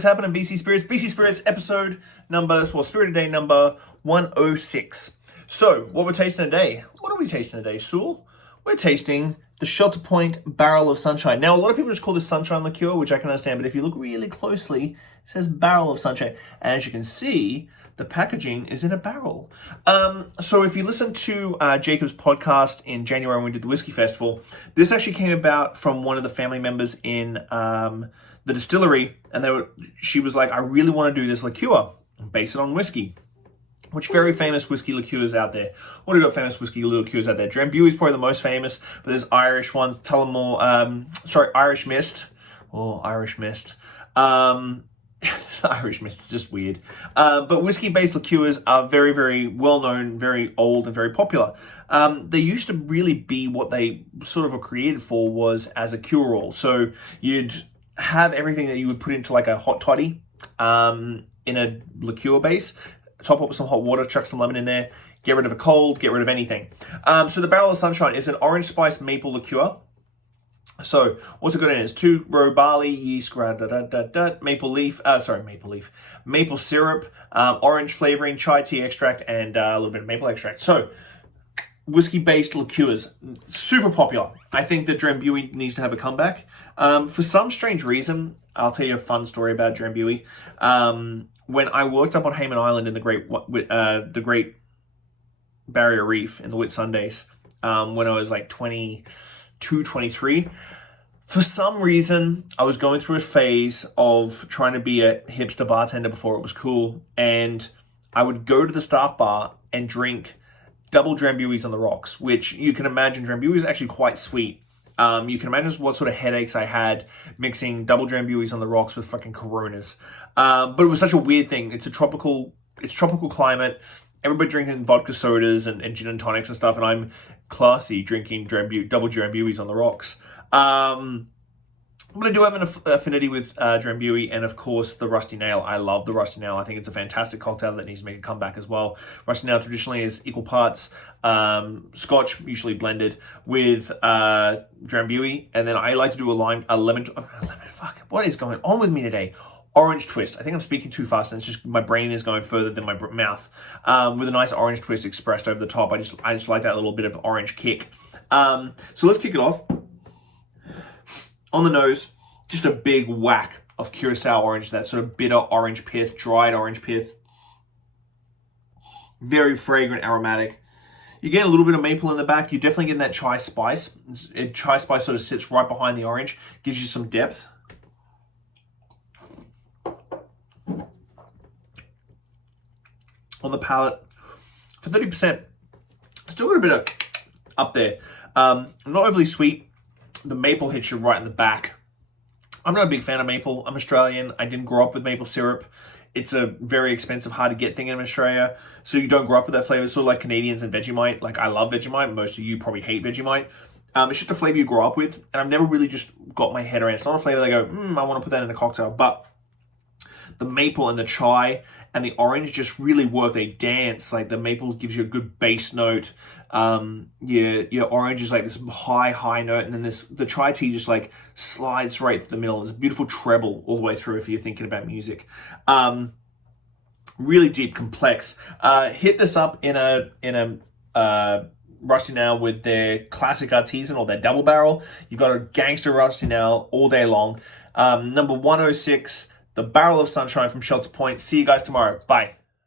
is happening, BC Spirits? BC Spirits episode Spirit of Day number 106. So, what we're tasting today? What are we tasting today, Sewell? We're tasting the Shelter Point Barrel of Sunshine. Now, a lot of people just call this Sunshine Liqueur, which I can understand, but if you look really closely, it says Barrel of Sunshine. And as you can see, the packaging is in a barrel. So if you listen to Jacob's podcast in January when we did the Whisky Festival, this actually came about from one of the family members in the distillery, and she was like, I really want to do this liqueur and base it on whiskey. Which very famous whiskey liqueurs out there? What do you got famous whiskey liqueurs out there? Drambuie is probably the most famous, but there's Irish ones. Irish Mist. Oh, Irish Mist. Irish Mist is just weird. But whiskey-based liqueurs are very, very well-known, very old, and very popular. They used to really be what they sort of were created for was as a cure-all. So you'd have everything that you would put into like a hot toddy in a liqueur base. Top up with some hot water, chuck some lemon in there, get rid of a cold, get rid of anything. So the Barrel of Sunshine is an orange spice maple liqueur. So what's it got in it? It's 2-row barley, yeast, maple syrup, orange flavoring, chai tea extract, and a little bit of maple extract. So whiskey-based liqueurs, super popular. I think that Drambuie needs to have a comeback. For some strange reason, I'll tell you a fun story about Drambuie. When I worked up on Hayman Island in the Great Barrier Reef in the Whitsundays, when I was like 22, 23, for some reason, I was going through a phase of trying to be a hipster bartender before it was cool, and I would go to the staff bar and drink double Drambuies on the rocks, which you can imagine Drambuie is actually quite sweet. You can imagine what sort of headaches I had mixing double Drambuies on the rocks with fucking Coronas. But it was such a weird thing. It's tropical climate. Everybody drinking vodka sodas and gin and tonics and stuff, and I'm classy drinking double Drambuies on the rocks. But I do have an affinity with Drambuie and, of course, the Rusty Nail. I love the Rusty Nail. I think it's a fantastic cocktail that needs to make a comeback as well. Rusty Nail traditionally is equal parts Scotch, usually blended, with Drambuie. And then I like to do what is going on with me today? Orange twist. I think I'm speaking too fast, and it's just my brain is going further than my mouth. With a nice orange twist expressed over the top. I just like that little bit of orange kick. So let's kick it off. On the nose, just a big whack of Curacao orange, that sort of bitter orange pith, dried orange pith. Very fragrant, aromatic. You get a little bit of maple in the back. You're definitely getting that chai spice. Chai spice sort of sits right behind the orange, gives you some depth. On the palate, for 30%, still got a bit of up there. Not overly sweet. The maple hits you right in the back. I'm not a big fan of maple. I'm Australian. I didn't grow up with maple syrup. It's a very expensive, hard to get thing in Australia. So you don't grow up with that flavor. It's sort of like Canadians and Vegemite. Like, I love Vegemite. Most of you probably hate Vegemite. It's just a flavor you grow up with. And I've never really just got my head around. It's not a flavor that I go, I want to put that in a cocktail. But the maple and the chai and the orange just really work. They dance. Like, the maple gives you a good bass note. Your orange is like this high note, and then the chai tea just like slides right through the middle. There's a beautiful treble all the way through if you're thinking about music. Really deep, complex. Hit this up in a Rusty Nail with their classic artisan or their double barrel. You've got a gangster Rusty Nail all day long. Number 106, the Barrel of Sunshine from Shelter Point. See you guys tomorrow. Bye.